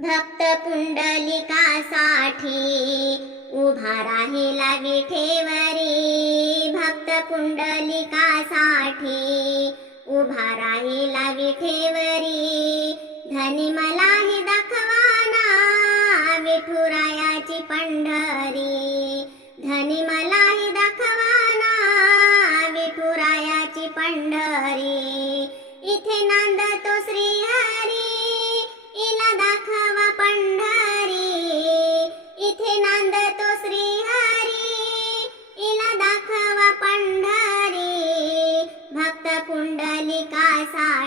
भक्त पुंडलिकासाठी उभा राहिला विठेवरी. भक्त पुंडलिकासाठी उभा राहिला विठेवरी. धनी मलाही दाखवाना विठुरायाची पंढरी. धनी मला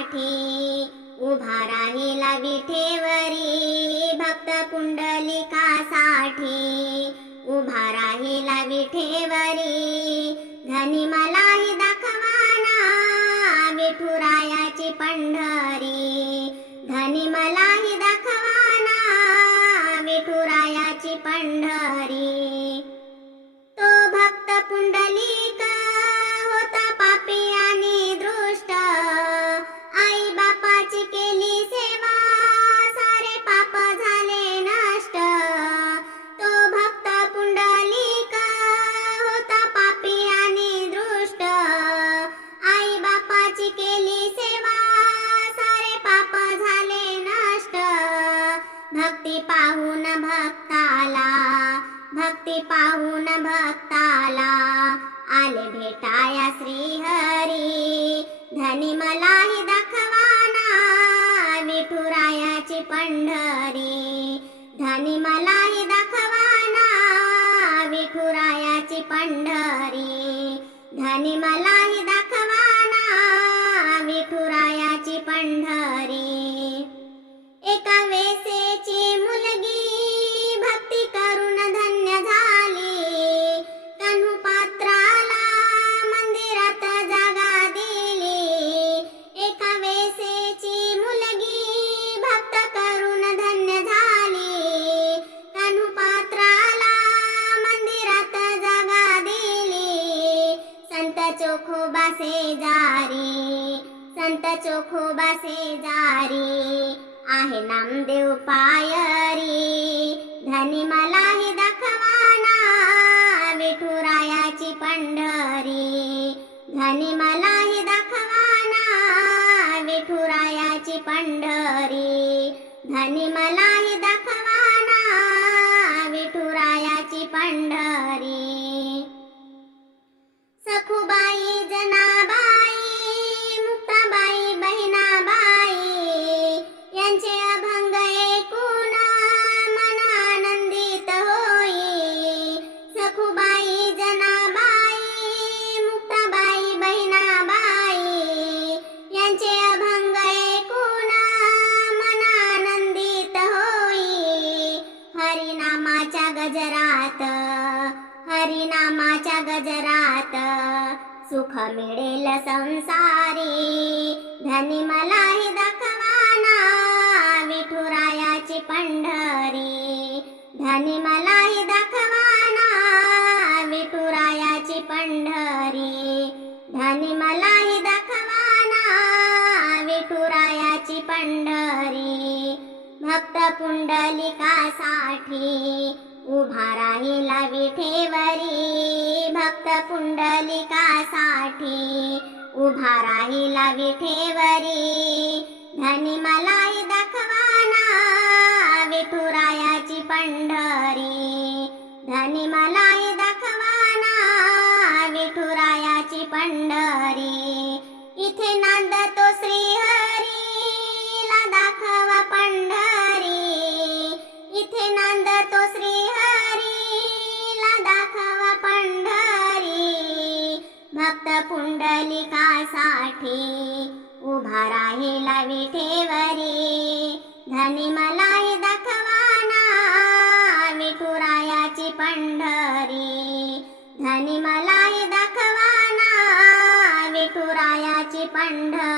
साठी उभा राहिला विठेवरी भक्त पुंडलिकासाठी. उभा राहिला विठेवरी धनी मलाही दाखवाना विठुरायाची पंढरी. धनी मलाही दाखवाना विठुरायाची पंढरी. तो भक्त पुंडली भक्ती पाहून भक्ताला भक्ती पाहून भक्ताला. आले भेटाया श्रीहरी धनी मलाही दाखवाना विठुरायाची पंढरी. धनी मलाही दाखवाना विठुरायाची पंढरी. धनी मलाही चोखोबा शेजारी संत चोखोबा शेजारी आहे नामदेव पायरी. धनी मलाही दाखवाना विठुरायाची पंढरी. धनी मलाही दाखवाना विठुरायाची पंढरी. धनी मला गजरात हरिनामाच्या गजरात सुख मिळेल संसारी. धनी मलाही दाखवाना विठुरायाची पंढरी. धनी मलाही दाखवाना विठुरायाची पंढरी. धनी मलाही दाखवाना विठुरायाची पंढरी. भक्त पुंडलिकासाठी उभा राहिला विठेवरी भक्त पुंडलिकासाठी. उभा राहिला विठेवरी धनी मलाई दाखवाना विठुरायाची पंढरी. धनी मलाई दाखवाना विठुरायाची पंढरी. इथे नांदतो पुंडलिकासाठी उभा राहिला विठेवरी. धनी मलाही दाखवाना. विठुरायाची पंढरी. धनी मलाही दाखवाना. विठुरायाची पंढरी.